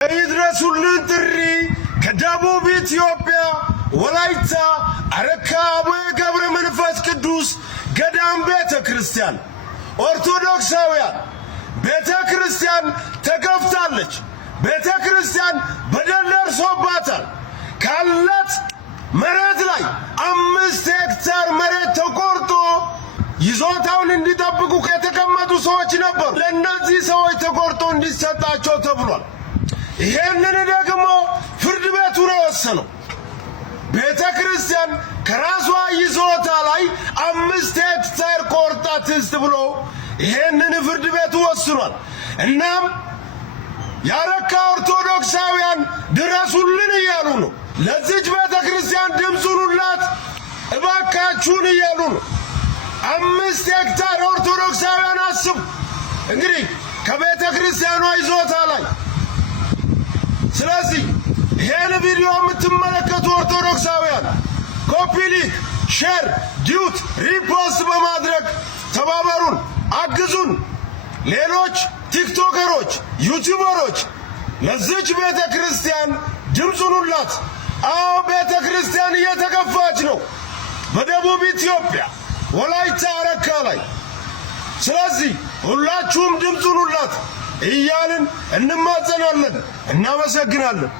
ይድረሱልን ጥሪ ከደቡብ ኢትዮጵያ ወላይታ አረካ አቡነ ገብረ መንፈስ ቅዱስ ገዳም ቤተ ክርስቲያን ኦርቶዶክሳውያን ቤተ ክርስቲያን ተገፍታለች። ቤተ ክርስቲያን በደል ደርሶባታል። ካላት መሬት ላይ 5 ሄክታር መሬት ተቆርጦ ይዞታውን እንዲጠብቁ ከተቀመጡ ሰዎች ነበሩ። ለእነዚህ ሰዎች ተቆርጦ እንዲሰጣቸው ተብሏል። ይሄንን ደግሞ ፍርድ ቤቱ ነው የወሰነው። ቤተ ክርስቲያን ከራሷ ይዞታ ላይ 5 ሄክታር ቆርጣ ትስጥ ብሎ ይሄንን ፍርድ ቤቱ ወስኗል። እናም ያረካ ኦርቶዶክሳውያን ድረሱልን እያሉ ነው። ለዚች ቤተ ክርስቲያን ድምፁን ሁላት እባካችሁን እያሉ ነው። 5 ሄክታር ኦርቶዶክሳውያን አስቡ እንግዲህ ከቤተ ክርስቲያኗ ይዞታ ላይ። ስለዚህ ይሄን ቪዲዮ የምትመለከቱ ኦርቶዶክሳውያን ኮፒ ሊንክ፣ ሼር፣ ዲዩት፣ ሪፖስት በማድረግ ተባበሩን፣ አግዙን። ሌሎች ቲክቶከሮች፣ ዩቲዩበሮች ለዚች ቤተ ክርስቲያን ድምፁን ሁላት። አዎ ቤተ ክርስቲያን እየተገፋች ነው በደቡብ ኢትዮጵያ ወላይታ አረካ ላይ። ስለዚህ ሁላችሁም ድምፁን ሁላት እያልን እንማጸናለን። እናመሰግናለን።